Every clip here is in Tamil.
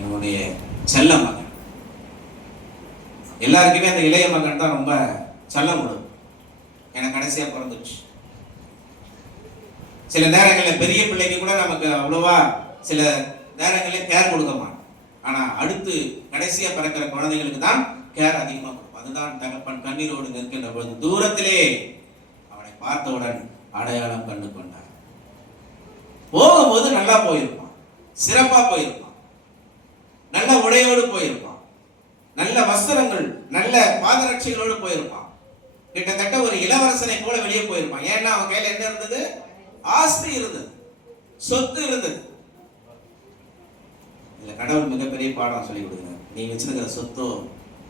என்னுடைய செல்ல மகன். எல்லாருக்குமே அந்த இளைய மகன் தான் ரொம்ப செல்லம் விடும். எனக்கு கடைசியா பிறந்துச்சு. சில நேரங்களில் பெரிய பிள்ளைக்கு கூட நமக்கு அவ்வளவா சில நேரங்களில் கேர் கொடுக்க மாட்டோம். ஆனா அடுத்து கடைசியா பிறக்கிற குழந்தைகளுக்கு தான் கேர் அதிகமாக கொடுக்கும். அதுதான் தகப்பன் கண்ணீரோடு நிற்கின்ற பொழுது தூரத்திலே அவனை பார்த்தவுடன் அடையாளம் கண்டு கொண்டார். போகும்போது நல்லா போயிருப்பான், சிறப்பா போயிருப்பான், நல்ல உடையோடு போயிருப்பான், நல்ல வஸ்திரங்கள் நல்ல பாதரட்சைகளோடு போயிருப்பான். கிட்டத்தட்ட ஒரு இளவரசனை போல வெளியே போயிருப்பான். ஏன்னா அவன் கையில என்ன இருந்தது? ஆஸ்தி இருந்தது, சொத்து இருந்தது. இல்ல, கடவுள் மிகப்பெரிய பாடம் சொல்லி கொடுங்க. நீ வச்சிருக்கிற சொத்தோ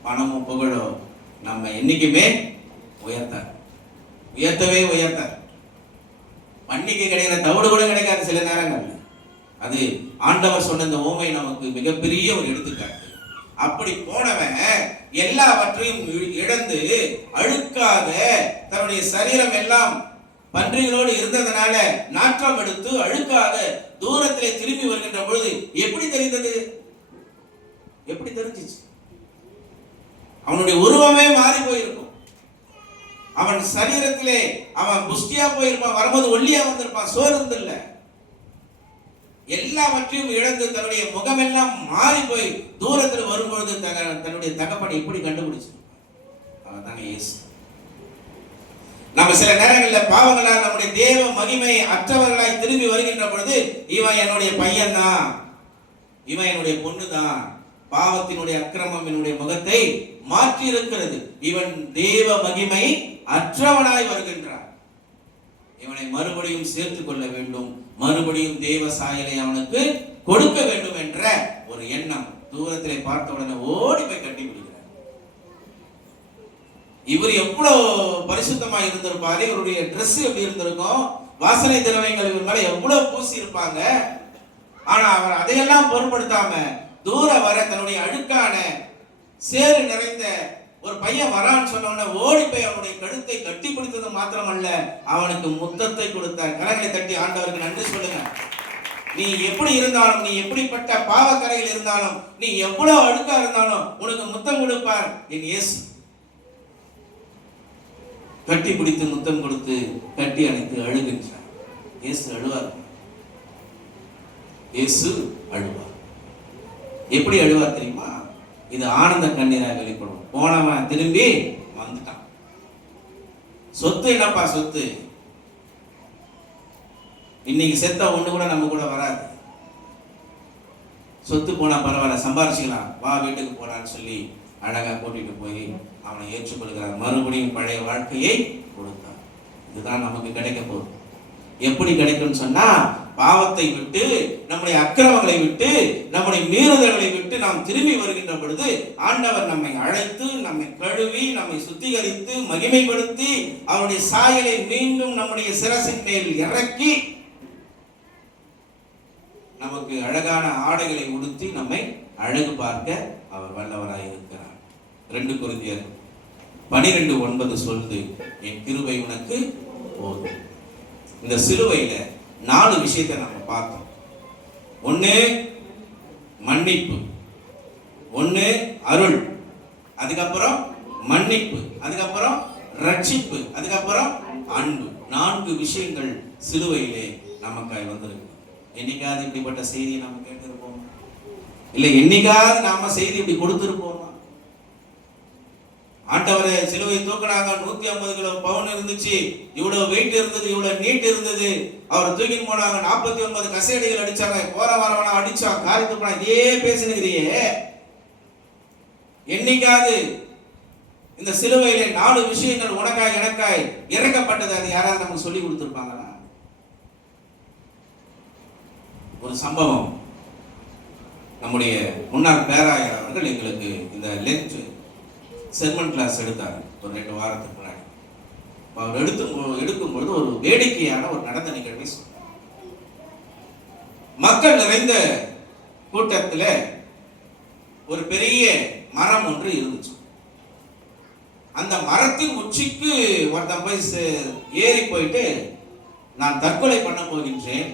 பணமோ புகழோ நம்ம என்னைக்குமே உயர்த்தவே உயர்த்தார். பண்டிகை கிடைக்கிற தவிடு கூட கிடைக்காது சில நேரங்கள்ல. அது ஆண்டவர் சொன்ன இந்த ஓமை நமக்கு மிகப்பெரிய ஒரு எடுத்துக்காட்டு. அப்படி போனவன் எல்லாவற்றையும் இழந்து அழுக்காக தன்னுடைய சரீரம் எல்லாம் பன்றிகளோடு இருந்ததனால நாற்றம் எடுத்து அழுக்காக தூரத்திலே திரும்பி வருகின்ற பொழுது எப்படி தெரிந்தது? எப்படி தெரிஞ்சிச்சு? அவனுடைய உருவமே மாறி போயிருக்கும். அவன் சரீரத்திலே அவன் புஷ்டியா போயிருப்பான், வரும்போது ஒல்லியா வந்திருப்பான், சோர்ந்து இல்ல. எல்லாவற்றையும் இழந்து தன்னுடைய முகமெல்லாம் மாறி போய் தூரத்தில் வரும்பொழுது தன்னுடைய தகப்பனை எப்படி கண்டுபிடிச்சு? அவன் தாங்க இயேசு. நம்ம சில நேரங்களில் பாவங்களால் நம்முடைய தேவ மகிமை அற்றவர்களாய் திரும்பி வருகின்ற பொழுது இவன் என்னுடைய பையன் தான், இவன் என்னுடைய பொண்ணு தான், பாவத்தினுடைய அக்கிரமம் என்னுடைய முகத்தை மாற்றி இருக்கிறது, இவன் தேவ மகிமை அற்றவனாய் வருகின்றான், இவனை மறுபடியும் சேர்த்துக் கொள்ள வேண்டும், மறுபடியும் தேவ சாயலை அவனுக்கு கொடுக்க வேண்டும் என்ற ஒரு எண்ணம் தூரத்திலே பார்த்த உடனே ஓடி போய் கட்டி பிடிக்கிறார். இவர் எவ்வளவு பரிசுத்தமா இருந்திருப்பாரு, இவருடைய ட்ரெஸ் எப்படி இருந்திருக்கும், வாசனை திரவியங்கள் இவர் மேல எவ்வளவு பூசி இருப்பாங்க. ஆனா அவர் அதையெல்லாம் பொருட்படுத்தாம தூர வர தன்னுடைய அழுக்கான சேறு நிறைந்த ஒரு பையன் வரான்னு சொன்ன ஓடி போய் அவனுடைய கழுத்தை கட்டி பிடித்தது மாத்திரமல்ல, அவனுக்கு முத்தத்தை கொடுத்தார். கரங்களை தட்டி ஆண்டவருக்கு நன்றி சொல்லுங்க. நீ எப்படி இருந்தாலும், நீ எப்படிப்பட்ட பாவக்கரையில் இருந்தாலும், நீ எவ்வளவு அழுக்கா இருந்தாலும் உனக்கு முத்தம் கொடுப்பார் என் இயேசு. கட்டி பிடித்து முத்தம் கொடுத்து கட்டி அணைத்து அழுகின்றார். இயேசு அழுவார். இயேசு அழுவார். எப்படி அழுவார் தெரியுமா? இது ஆனந்த கண்ணீராக வெளிப்படும். போனவன் திரும்பி வந்துட்டான். சொத்து என்னப்பா சொத்து? இன்னைக்கு செத்த ஒண்ணு கூட நம்ம கூட வராது. சொத்து போனா பரவாயில்ல, சம்பாரிச்சுக்கலாம், வா வீட்டுக்கு போறான்னு சொல்லி அழகா கூட்டிட்டு போய் அவனை ஏற்றுக்கொள்கிறார். மறுபடியும் பழைய வாழ்க்கையை கொடுத்தார். இதுதான் நமக்கு கிடைக்க போகுது. எப்படி கிடைக்கும்னு சொன்னா, பாவத்தை விட்டு, நம்முடைய அக்கிரமங்களை விட்டு, நம்முடைய மீறுதல்களை விட்டு நாம் திரும்பி வருகின்ற பொழுது ஆண்டவர் நம்மை அழைத்து, நம்மை கழுவி, நம்மை சுத்திகரித்து, மகிமைப்படுத்தி, அவருடைய சாயலை மீண்டும் நம்முடைய சிரசின் மேல் இறக்கி நமக்கு அழகான ஆடைகளை உடுத்தி நம்மை அழகு பார்க்க அவர் வல்லவராய் இருக்கிறார். 2 கொரிந்தியர் 12:9 சொல்லுது, என் கிருபை உனக்கு போதும். இந்த சிலுவையில 4 விஷயத்தை நம்ம பார்த்தோம். 1 மன்னிப்பு, 1 அருள், அதுக்கப்புறம் மன்னிப்பு, அதுக்கப்புறம் ரட்சிப்பு, அதுக்கப்புறம் அன்பு. 4 விஷயங்கள் சிலுவையிலே நமக்காய் வந்திருக்கு. என்னைக்காவது இப்படிப்பட்ட செய்தியை நம்ம கேட்டிருப்போம்? இல்லை, என்னைக்காவது நாம செய்தி இப்படி கொடுத்திருப்போமா? ஆண்டவரை சிலுவை தூக்கினாங்க, 150 கிலோ பவுன் இருந்துச்சு, இவ்வளவு வெயிட் இருந்தது, இவ்வளவு நீட் இருந்தது. அவர் தூக்கிட்டு போனாங்க, 49 கசையடிகள் அடிச்சாங்க, போற வரவனா அடிச்சான், காரியத்து போனா. இதே பேசுனுங்கிறியே, என்னைக்காவது இந்த சிலுவையிலே 4 விஷயங்கள் உனக்காய் எனக்காய் இறக்கப்பட்டது, அது யாராவது நமக்கு சொல்லி கொடுத்திருப்பாங்களா? ஒரு சம்பவம், நம்முடைய முன்னாள் பேராயர் அவர்கள் எங்களுக்கு இந்த லென்த் செர்மன் கிளாஸ் எடுத்தார் ஒரு 2 வாரத்துக்கு முன்னாடி. அவர் எடுக்கும்பொழுது ஒரு வேடிக்கையான ஒரு நடந்த நிகழ்வை சொன்னார். மக்கள் நிறைந்த கூட்டத்தில் ஒரு பெரிய மரம் ஒன்று இருந்துச்சு. அந்த மரத்தின் உச்சிக்கு ஒருத்தன் போய் ஏறி போயிட்டு, நான் தற்கொலை பண்ண போகின்றேன்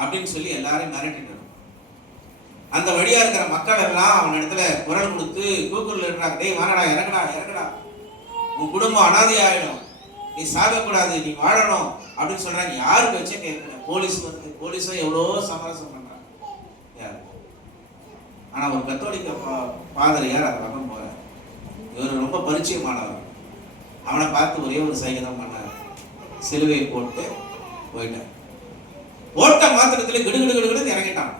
அப்படின்னு சொல்லி எல்லாரும் மிரட்டிட்டு. அந்த வழியா இருக்கிற மக்கள் எல்லாம் அவன் இடத்துல குரல் கொடுத்து கூக்குரல் இடுறாங்க, டேய் வாடா, இறங்கடா இறங்கடா, உன் குடும்பம் அனாதை ஆயிடும், நீ சாகக்கூடாது, நீ வாழணும் அப்படின்னு சொல்றாங்க. யாருக்கு வச்சே கேட்கல. போலீஸ் வந்து போலீஸும் எவ்வளோ சமரசம் பண்றாங்க. யாரு? ஆனா ஒரு கத்தோலிக்க பாதிரியார் அந்த பக்கம் போறார். இவர் ரொம்ப பரிச்சயமானவர். அவனை பார்த்து ஒரே ஒரு சைகதம் பண்ணார், சிலுவையை போட்டு போயிட்டார். போட்ட மாத்திரத்துல கிடுகிடுகிடுன்னு இறங்கிட்டான்.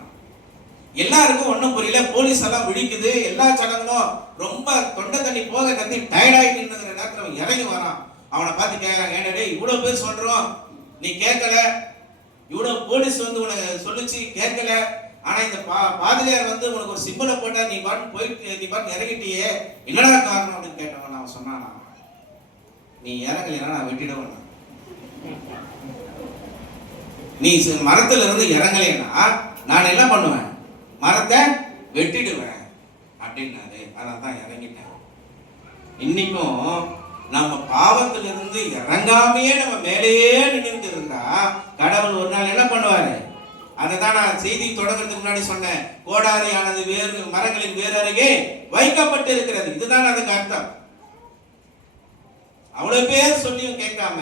எல்லாருக்கும் ஒன்றும் புரியல. போலீஸ் எல்லாம் விழிக்குது. எல்லா சடங்களும் ரொம்ப தொண்டை தண்ணி போக கத்தி டயர்டாயிட்டு நேரத்தில் அவன் இறங்கி வரான். அவனை பார்த்து கேட்கறாங்க, ஏன்னடே இவ்வளவு பேர் சொல்றோம் நீ கேட்கல, இவ்வளவு போலீஸ் வந்து உனக்கு சொல்லிச்சு கேட்கல, ஆனா இந்த பாதிரியார் வந்து உனக்கு ஒரு சிம்பிளை போட்டா நீ பாட்டு போயிட்டு நீ பாட்டு இறங்கிட்டியே, என்னடா காரணம் அப்படின்னு கேட்டவன். அவன் சொன்னான், நீ இறங்கலைன்னா நான் வெட்டிடுவேன், நீ மரத்துல இருந்து இறங்கலைன்னா நான் என்ன பண்ணுவேன், மரத்தை வெட்டிடுவேன் அப்படின்னாரு. அதான் இறங்கிட்டேன். இன்னைக்கும் நம்ம பாவத்திலிருந்து இறங்காமையே நம்ம மேலேயே நின்று இருந்தா கடவுள் ஒரு நாள் என்ன பண்ணுவாரு? அதைதான் நான் செய்தி தொடங்குறதுக்கு முன்னாடி சொன்னேன். கோடாரியானது வேறு மரங்களின் வேறு அருகே வைக்கப்பட்டு இருக்கிறது. இதுதான் அதுக்கு அர்த்தம். அவ்வளவு பேர் சொல்லியும் கேட்காம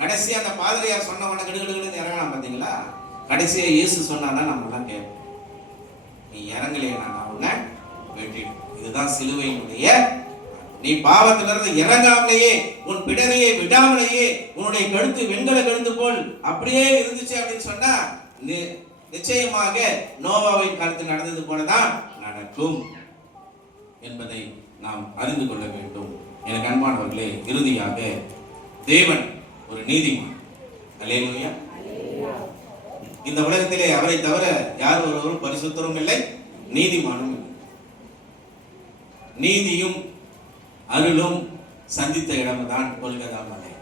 கடைசி அந்த பாதிரியார் சொன்ன உடனே கிடுகிடுன்னு இறங்கலாம். பாத்தீங்களா? கடைசியா இயேசு சொன்னா நம்ம எல்லாம் கேட்போம், நீ இறங்கலையா நான் உன்னை வெட்டிடும். இதுதான் சிலுவையினுடைய. நீ பாவத்திலிருந்து இறங்காமலேயே உன் பிடரையே விடாமலேயே உன்னுடைய கழுத்து வெண்கல கழுத்து போல் அப்படியே இருந்துச்சு அப்படின்னு சொன்னா நிச்சயமாக நோவாவின் காலத்தில் நடந்தது போலதான் நடக்கும் என்பதை நாம் அறிந்து கொள்ள வேண்டும். எனக்கு அன்பானவர்களே, இறுதியாக தேவன் ஒரு நீதிமான். அல்லேலூயா. இந்த உலகத்திலே அவரை தவிர யார் ஒருவரும் பரிசுத்தரும் இல்லை, நீதிமானும் இல்லை. நீதியும் அருளும் சந்தித்த இடம்தான் கொல்கதா மலை.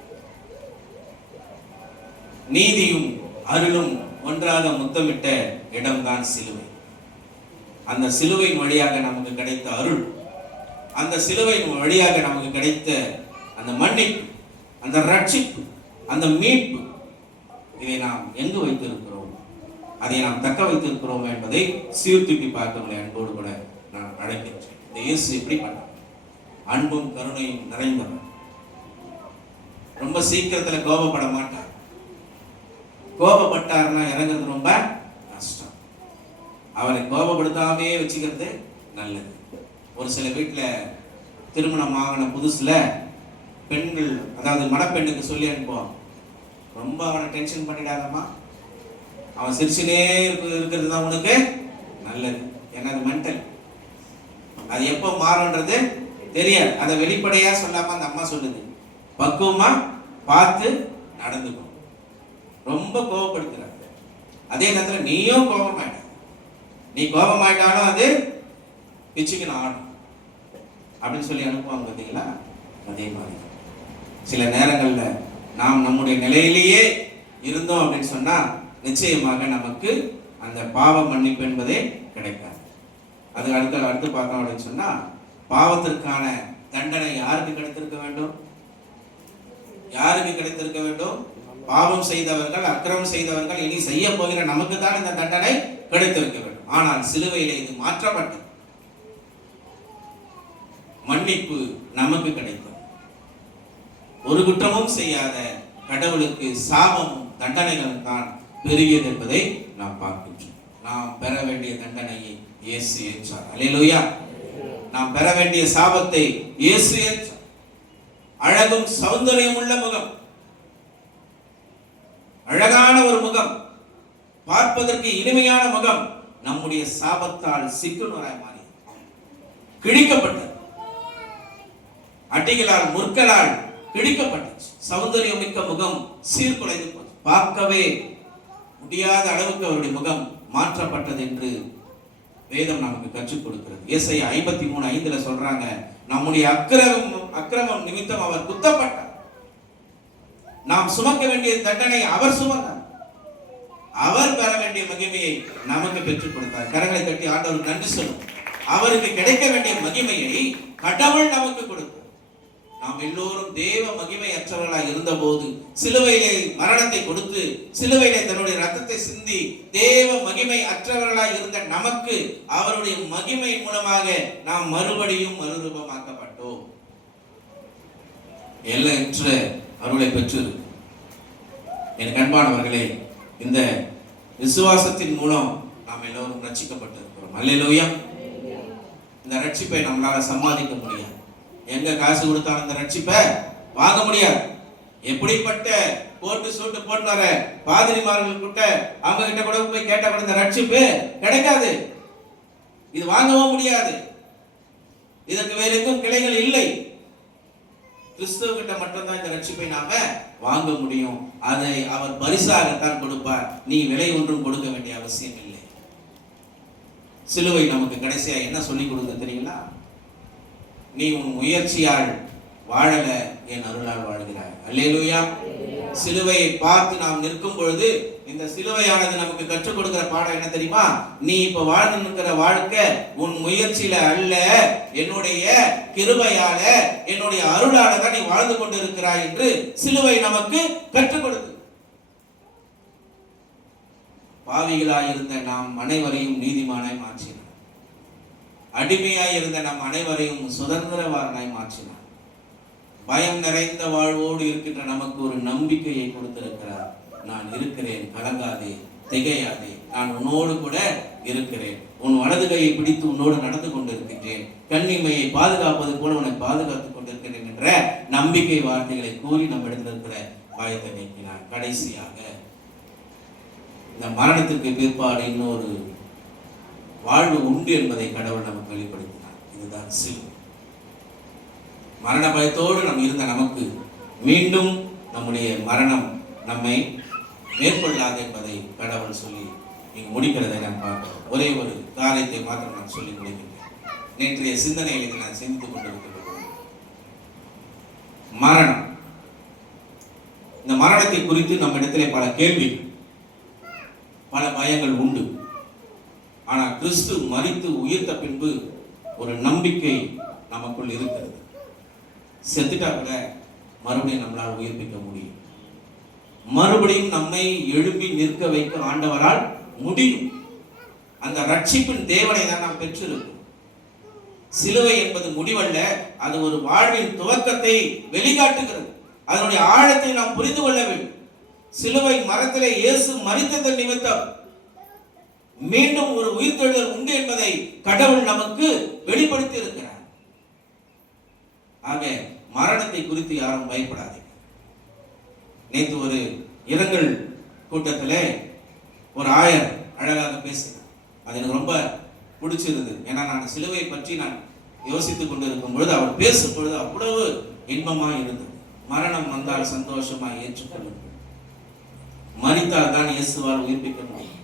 நீதியும் அருளும் ஒன்றாக முத்தமிட்ட இடம்தான் சிலுவை. அந்த சிலுவையின் வழியாக நமக்கு கிடைத்த அருள், அந்த சிலுவையின் வழியாக நமக்கு கிடைத்த அந்த மன்னிப்பு, அந்த ரட்சிப்பு, அந்த மீட்பு, இதை நாம் எங்கு வைத்திருக்கிறோம், அதை நாம் தக்க வைத்திருக்கிறோம் என்பதை சீர்தூக்கி பார்க்கவில்லை. அன்போடு கூட நான் அழைக்கின்றேன். இந்த இயேசு எப்படி பண்ணார்? அன்பும் கருணையும் நிறைந்தவர். ரொம்ப சீக்கிரத்துல கோபப்பட மாட்டார். கோபப்பட்டாருன்னா இறங்குறது ரொம்ப கஷ்டம். அவரை கோபப்படுத்தாமே வச்சுக்கிறது நல்லது. ஒரு சில வீட்டுல திருமணம் ஆகின புதுசுல பெண்கள், அதாவது மணப்பெண்ணுக்கு சொல்லி அனுப்புவோம், ரொம்ப அவனை டென்ஷன் பண்ணிடாதம்மா, அவன் சிரிச்சுனே இருக்கிறது தான் உனக்கு நல்லது. ஏன்னா அது மென்டல், அது எப்போ மாறும்ன்றது தெரியாது. அதை வெளிப்படையா சொல்லாம அந்த அம்மா சொல்லுது, பக்குவமா பார்த்து நடந்துக்கும். ரொம்ப கோபப்படுத்துறாங்க. அதே நேரத்தில் நீயும் கோபமாயிட்ட, நீ கோபமாயிட்டாலும் அது பிச்சுக்கு ஆடும் அப்படின்னு சொல்லி அனுப்புவாங்க. பார்த்தீங்களா? அதே மாதிரி சில நேரங்கள்ல நாம் நம்முடைய நிலையிலேயே இருந்தோம் அப்படின்னு சொன்னா நிச்சயமாக நமக்கு அந்த பாவ மன்னிப்பு என்பதே கிடைக்காது. அது அடுத்து பார்த்தோம் அப்படின்னு சொன்னா, பாவத்திற்கான தண்டனை யாருக்கு கிடைத்திருக்க வேண்டும்? யாருக்கு கிடைத்திருக்க வேண்டும்? பாவம் செய்தவர்கள், அக்கிரமம் செய்தவர்கள், இனி செய்ய போகிற நமக்கு தான் இந்த தண்டனை கிடைத்திருக்க வேண்டும். ஆனால் சிலுவையிலே இது மாற்றப்பட்டது. மன்னிப்பு நமக்கு கிடைக்கும். ஒரு குற்றமும் செய்யாத கடவுளுக்கு சாபமும் தண்டனைகளும் தான் பெருகியது என்பதை நாம் பார்க்கின்றோம். நாம் பெற வேண்டிய தண்டனையை இயேசு ஏற்றார். அல்லேலூயா. நாம் பெற வேண்டிய சாபத்தை இயேசு ஏற்றார். அழகும் சௌந்தரியம் உள்ள முகம், அழகான ஒரு முகம், பார்ப்பதற்கு இனிமையான முகம் நம்முடைய சாபத்தால் சிக்குநூறாய் மாறி கிழிக்கப்பட்டது. அடிகளால் முற்களால் கிழிக்கப்பட்டது. சௌந்தரியம் மிக்க முகம் சீர்குலைந்து போச்சு. பார்க்கவே முடியாத அளவுக்கு அவருடைய முகம் மாற்றப்பட்டது என்று வேதம் நமக்கு கற்றுக் கொடுக்கிறது. ஏசாயா 53:5 சொல்றாங்க, நம்முடைய அக்கிரமம் நிமித்தம் அவர் குத்தப்பட்டார், நாம் சுமக்க வேண்டிய தண்டனை அவர் சுமந்தார், அவர் பெற வேண்டிய மகிமையை நமக்கு பெற்றுக் கொடுத்தார். கரங்களை தட்டி ஆண்டவருக்கு நன்றி சொல்லும். அவருக்கு கிடைக்க வேண்டிய மகிமையை கடவுள் நமக்கு கொடுத்தார். நாம் எல்லோரும் தேவ மகிமை அற்றவர்களாய் இருந்தபோது சிலுவையிலே மரணத்தை கொடுத்து சிலுவையிலே தன்னுடைய ரத்தத்தை சிந்தி தேவ மகிமை அற்றவர்களாய் இருந்த நமக்கு அவருடைய மகிமை மூலமாக நாம் மறுபடியும் மறுரூபமாக்கப்பட்டோம். எல்லையற்ற அருளை பெற்று என் அன்பானவர்களே, இந்த விசுவாசத்தின் மூலம் நாம் எல்லோரும் ரட்சிக்கப்பட்டிருக்கிறோம். அல்லேலூயா. இந்த ரட்சிப்பை நம்மளால சம்பாதிக்க முடியாது. எங்க காசு கொடுத்தாலும் இந்த ரட்சிப்பை வாங்க முடியாது. எப்படிப்பட்ட போட்டு சூட்டு போட்டு வர பாதிரிமார்கள் கிட்ட அவங்க கிட்ட கூட போய் கேட்ட கூட இந்த ரட்சிப்பு கிடைக்காது. இது வாங்கவும் முடியாது. இதற்கு வேற எங்கும் கிளைகள் இல்லை. கிறிஸ்துவ கிட்ட மட்டும்தான் இந்த ரட்சிப்பை நாம வாங்க முடியும். அதை அவர் பரிசாகத்தான் கொடுப்பார். நீ விலை ஒன்றும் கொடுக்க வேண்டிய அவசியம் இல்லை. சிலுவை நமக்கு கடைசியா என்ன சொல்லி கொடுக்க தெரியுங்களா? நீ உன் முயற்சியால் வாழல, என் அருளால் வாழ்கிறாய். அல்லேலூயா. சிலுவையை பார்த்து நாம் நிற்கும் பொழுது இந்த சிலுவையானது நமக்கு கற்றுக் கொடுக்கிற பாடம் என்ன தெரியுமா? நீ இப்ப வாழ்ந்து நிற்கிற வாழ்க்கை உன் முயற்சியில அல்ல, என்னுடைய கிருபையால என்னுடைய அருளால தான் நீ வாழ்ந்து கொண்டு இருக்கிறாய் என்று சிலுவை நமக்கு கற்றுக் கொடுத்து, பாவிகளாய் இருந்த நாம் அனைவரையும் நீதிமானாய் மாற்றினார். அடிமையாய் இருந்த நம் அனைவரையும் சுதந்திரவாரனாய் மாற்றினார். பயம் நிறைந்த வாழ்வோடு இருக்கின்ற நமக்கு ஒரு நம்பிக்கையை கொடுத்திருக்கிறார். நான் இருக்கிறேன், கலங்காதே, திகையாதே, நான் உன்னோடு கூட இருக்கிறேன், உன் வலது கையை பிடித்து உன்னோடு நடந்து கொண்டிருக்கிறேன், கண்ணிமையை பாதுகாப்பது போல உன்னை பாதுகாத்துக் கொண்டிருக்கிறேன் என்ற நம்பிக்கை வார்த்தைகளை கூறி நம்ம இடத்துல இருக்கிற பயத்தை நீக்கினார். கடைசியாக இந்த மரணத்திற்கு பிற்பாடு இன்னொரு வாழ்வு உண்டு என்பதை கடவுள் நமக்கு வெளிப்படுத்தினார். இதுதான் சிலுவை. மரண பயத்தோடு நம் இருந்த நமக்கு மீண்டும் நம்முடைய மரணம் நம்மை மேற்கொள்ளாது என்பதை கடவுள் சொல்லி நீங்க முடிக்கிறதை நான் பார்க்கிறோம். ஒரே ஒரு காரியத்தை மாத்திரம் நான் சொல்லி முடிக்கின்றேன். நேற்றைய சிந்தனையில் நான் சிந்தித்துக் கொண்டிருக்கிறேன். மரணம், இந்த மரணத்தை குறித்து நம்ம இடத்திலே பல கேள்விகள், பல பயங்கள் உண்டு. ஆனால் கிறிஸ்து மரித்து உயிர்த்த பின்பு ஒரு நம்பிக்கை நமக்குள் இருக்கிறது. செத்துட்டா கூட மறுபடியும் நம்மளால் உயிர்ப்பிக்க முடியும். மறுபடியும் நம்மை எழுப்பி நிற்க வைக்க ஆண்டவரால் முடியும். அந்த ரட்சிப்பின் தேவனை தான் நாம் பெற்றிருக்கிறோம். சிலுவை என்பது முடிவல்ல, அது ஒரு வாழ்வின் துவக்கத்தை வெளிக்காட்டுகிறது. அதனுடைய ஆழத்தை நாம் புரிந்து கொள்ள வேண்டும். சிலுவை மரத்திலே இயேசு மரித்ததன் நிமித்தம் மீண்டும் ஒரு உயிர்த்தெழுதல் உண்டு என்பதை கடவுள் நமக்கு வெளிப்படுத்தி இருக்கிறார். ஆக மரணத்தை குறித்து யாரும் பயப்படாதீங்க. நேற்று ஒரு இரங்கல் கூட்டத்தில் ஒரு ஆயர் அழகாக பேசினார். அது எனக்கு ரொம்ப பிடிச்சிருந்தது. ஏன்னா நான் சிலுவை பற்றி நான் யோசித்துக் கொண்டிருக்கும் பொழுது அவர் பேசும் பொழுது அவ்வளவு இன்பமாக இருந்தது. மரணம் வந்தால் சந்தோஷமாக ஏற்றுக்கொள்ளுங்கள். மரித்தால் தான் இயேசுவால் உயிர்ப்பிக்க முடியும்.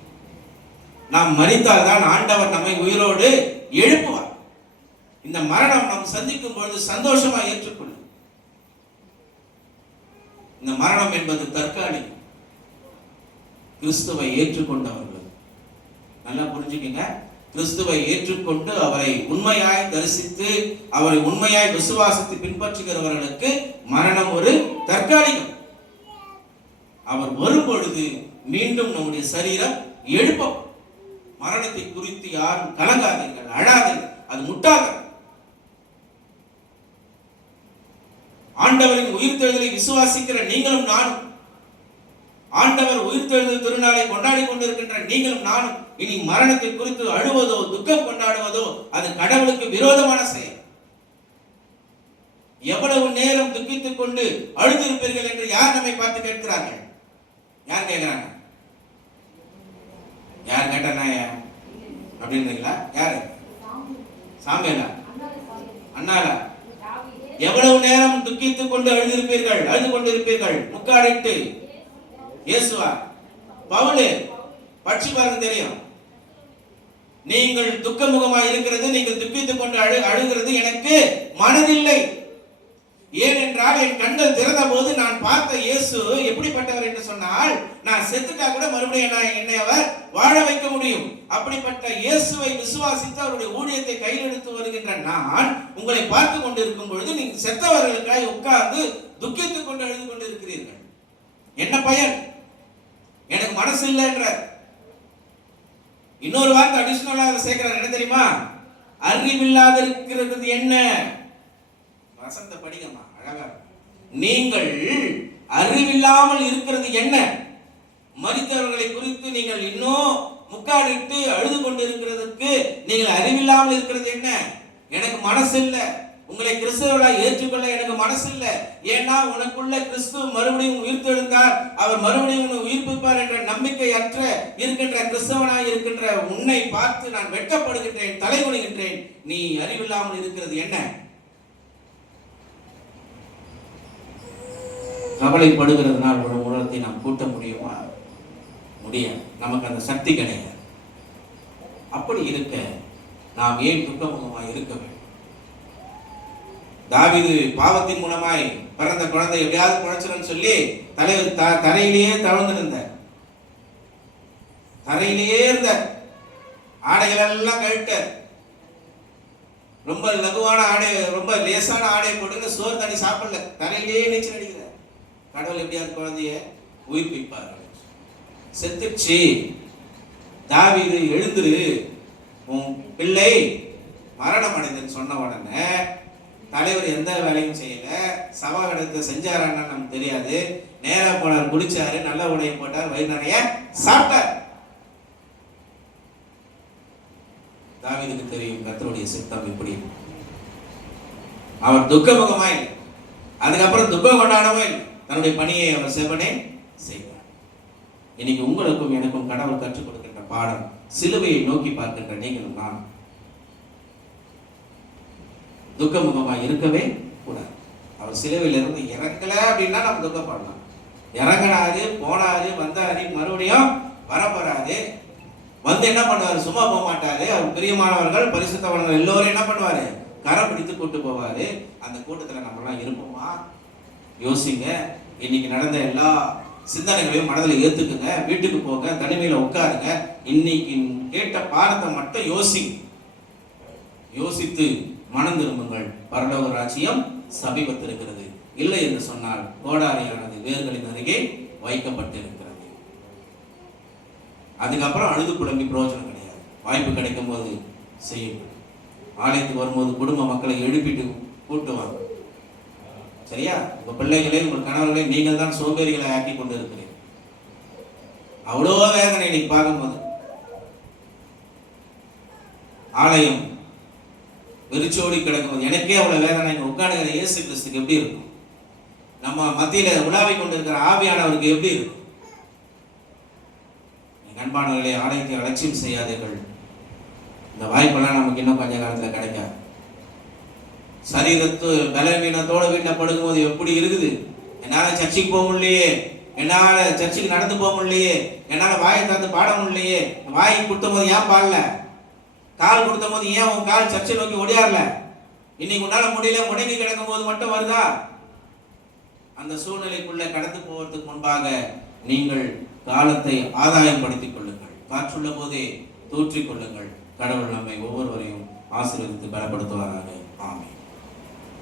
நாம் மரித்தால் தான் ஆண்டவர் நம்மை உயிரோடு எழுப்புவார். இந்த மரணம் நாம் சந்திக்கும் பொழுது சந்தோஷமா ஏற்றுக்கொள்ளும். இந்த மரணம் என்பது தற்காலிகம். கிறிஸ்துவை ஏற்றுக்கொண்டவர்கள் நல்லா புரிஞ்சுக்கங்க. கிறிஸ்துவை ஏற்றுக்கொண்டு அவரை உண்மையாய் தரிசித்து அவரை உண்மையாய் விசுவாசித்து பின்பற்றுகிறவர்களுக்கு மரணம் ஒரு தற்காலிகம். அவர் வரும் பொழுது மீண்டும் நம்முடைய சரீரம் எழுப்பம். மரணத்தை குறித்து யாரும் கலங்காதீர்கள், அழாதீர்கள், அது முட்டாள்கள். ஆண்டவரின் உயிர்த்தெழுதலை விசுவாசிக்கிற நீங்களும் நானும், ஆண்டவர் உயிர்த்தெழுதல் திருநாளை கொண்டாடி கொண்டிருக்கின்ற நீங்களும் நானும் இனி மரணத்தை குறித்து அழுவதோ துக்கம் கொண்டாடுவதோ அது கடவுளுக்கு விரோதமான செயல். எவ்வளவு நேரம் துக்கித்துக் கொண்டு அழுதிருப்பீர்கள் என்று யார் நம்மை பார்த்து கேட்கிறார்கள்? யார் கேட்கிறாங்க? யார் கேட்டா அப்படின்றீங்களா? யாரு? சாமியலா? அண்ணாலா? எவ்வளவு நேரம் துக்கித்துக் கொண்டு அழுதிருப்பீர்கள், அழுது கொண்டிருப்பீர்கள் முக்காடிட்டு? இயேசுவா? பவுலு? படிச்சு பாருங்க, தெரியும். நீங்கள் துக்கமுகமாக இருக்கிறது, நீங்கள் துக்கித்துக் கொண்டு அழுகிறது எனக்கு மனதில்லை. ஏனென்றால் என் கண்கள் திறந்த போது நான் பார்த்த இயேசு எப்படிப்பட்டவர் என்று சொன்னால், நான் செத்துட்டா கூட மறுபடியும் என்னை அவர் வாழ வைக்க முடியும். அப்படிப்பட்ட இயேசுவை விசுவாசித்து அவருடைய ஊழியத்தை கையில் எடுத்து வருகின்ற நான் உங்களை பார்த்து கொண்டிருக்கும் பொழுது நீங்கள் செத்தவர்களுக்காக உட்கார்ந்து துக்கித்துக் கொண்டு எழுதி கொண்டு இருக்கிறீர்கள். என்ன பயன்? எனக்கு மனசு இல்லை என்ற இன்னொரு வார்த்தை அடிஷனலாக சேர்க்கிறார். என்ன தெரியுமா? அறிவில்லாத இருக்கிறது என்ன? வசந்த படிகமா அழகா. நீங்கள் அறிவில்லாமல் இருக்கிறது என்ன? மரித்தவர்களை குறித்து நீங்கள் இன்னும் முக்காடிட்டு அழுது கொண்டு இருக்கிறதுக்கு நீங்கள் அறிவில்லாமல் இருக்கிறது என்ன? எனக்கு மனசு இல்லை, உங்களை கிறிஸ்தவர்களாய் ஏற்றுக்கொள்ள எனக்கு மனசு இல்லை. ஏன்னா உனக்குள்ள கிறிஸ்து மறுபடியும் உயிர்த்தெழுந்தார், அவர் மறுபடியும் உன்னை உயிர்ப்பிப்பார் என்ற நம்பிக்கை அற்ற இருக்கின்ற கிறிஸ்தவனாய் இருக்கின்ற உன்னை பார்த்து நான் வெட்கப்படுகின்றேன், தலைகுனிகின்றேன். நீ அறிவில்லாமல் இருக்கிறது என்ன? கவலைப்படுகிறதுனால் ஒரு உலகத்தை நாம் கூட்ட முடியுமா? முடியாது. நமக்கு அந்த சக்தி கிடையாது. அப்படி இருக்க நாம் ஏன் துக்கமுகமாய் இருக்க வேண்டும்? தாவீது பாவத்தின் மூலமாய் பிறந்த குழந்தை எப்படியாவது குழைச்சிடும் சொல்லி தலைவர் தரையிலேயே தவழ்ந்திருந்தார். தரையிலேயே இருந்த ஆடைகள் எல்லாம் கழிட்ட, ரொம்ப லகுவான ஆடை, ரொம்ப லேசான ஆடையை போட்டு சோறு தண்ணி சாப்பிடல, தரையிலேயே நீச்சல் அடிக்கிறார். கடவுள் எப்படியாவது குழந்தைய உயிர்ப்பிப்பார். செத்துச்சு. தாவீது எழுந்துரு, உன் பிள்ளை மரணம் அடைந்தன்னு சொன்ன உடனே தலைவர் எந்த வேலையும் செய்யல. சபா இடத்தை செஞ்சாரான்னு நமக்கு தெரியாது. நேரா போனார், குளிச்சாரு, நல்ல உடையை போட்டார், வயிறு நிறைய சாப்பிட்டார். தாவீதுக்கு தெரியும் கர்த்தருடைய சித்தம் இப்படி. அவர் துக்கமுகமா இல்லை, அதுக்கப்புறம் துக்கம் கொண்டாடவே இல்லை. தன்னுடைய பணியை அவர் செவனே செய்தார். இன்னைக்கு உங்களுக்கும் எனக்கும் கடவுள் கற்றுக் கொடுக்கின்ற பாடம், சிலுவையை நோக்கி பார்க்கின்ற நீங்களும் நான் துக்கமுகமாக இருக்கவே கூடாது. அவர் சிலுவையில் இருந்து இறங்கல அப்படின்னா நம்ம துக்கப்படலாம். இறங்கினாரு, போனாரு, வந்தாரு, மறுபடியும் வரப்போறாரு. வந்து என்ன பண்ணுவாரு? சும்மா போக மாட்டாரு. அவர் பிரியமானவர்கள் பரிசுத்தவர்கள் எல்லோரும் என்ன பண்ணுவாரு? கரம் பிடித்து கூட்டு போவாரு. அந்த கூட்டத்தில் நம்மளாம் இருப்போமா? யோசிங்க. இன்னைக்கு நடந்த எல்லா சிந்தனைகளையும் மனதில் ஏத்துக்குங்க. வீட்டுக்கு போங்க, தனிமையில உட்காருங்க. இன்னைக்கு கேட்ட பாடத்தை மட்டும் யோசிங்க. யோசித்து மனம் திரும்புங்கள். பரலோக ராஜ்யம் சமீபத்திருக்கிறது. இல்லை என்று சொன்னால் கோடாரியானது வேர்களின் அருகே வைக்கப்பட்டிருக்கிறது. அதுக்கப்புறம் அழுது புலம்பி பிரயோஜனம் கிடையாது. வாய்ப்பு கிடைக்கும் போது செய்யுங்கள். ஆலயத்துக்கு வரும்போது குடும்ப மக்களை எழுப்பிட்டு கூட்டுவாங்க. சரியா? உங்க பிள்ளைகளே, உங்கள் கணவர்களே நீங்கள் தான் சோம்பேறிகளை ஆக்கி கொண்டு இருக்கிறீர்கள். அவ்வளோ வேதனை இன்னைக்கு பார்க்கும்போது. ஆலயம் வெறிச்சோடி கிடக்கும்போது எனக்கே அவ்வளவு வேதனை. உட்காந்துக்கிற இயேசு கிறிஸ்துக்கு எப்படி இருக்கும்? நம்ம மத்தியில உலாவை கொண்டிருக்கிற ஆவியானவருக்கு எப்படி இருக்கும்? அன்பானவர்களே, ஆலயத்தை அலட்சியம் செய்யாதீர்கள். இந்த வாய்ப்பெல்லாம் நமக்கு இன்னும் கொஞ்ச காலத்துல கிடைக்காது. சரீரத்து பலவீனத்தோட வீட்டில் படுக்கும்போது எப்படி இருக்குது? என்னால சர்ச்சுக்கு போக முடியலையே, என்னால சர்ச்சுக்கு நடந்து போக முடியலையே, என்னால வாயை தந்து பாட முடியலையே. வாயை கொடுத்த போது ஏன் பாடல? கால் கொடுத்த போது ஏன் உன் கால் சர்ச்சை நோக்கி ஒடியாரல? இன்னைக்கு உன்னால முடியல, முடங்கி கிடக்கும் போது மட்டும் வருதா? அந்த சூழ்நிலைக்குள்ள கடந்து போவதற்கு முன்பாக நீங்கள் காலத்தை ஆதாயப்படுத்திக் கொள்ளுங்கள். காற்றுள்ள போதே தூற்றிக் கொள்ளுங்கள். கடவுள் நம்மை ஒவ்வொருவரையும் ஆசீர்வதித்து பலப்படுத்துவாராக. ஆமென்.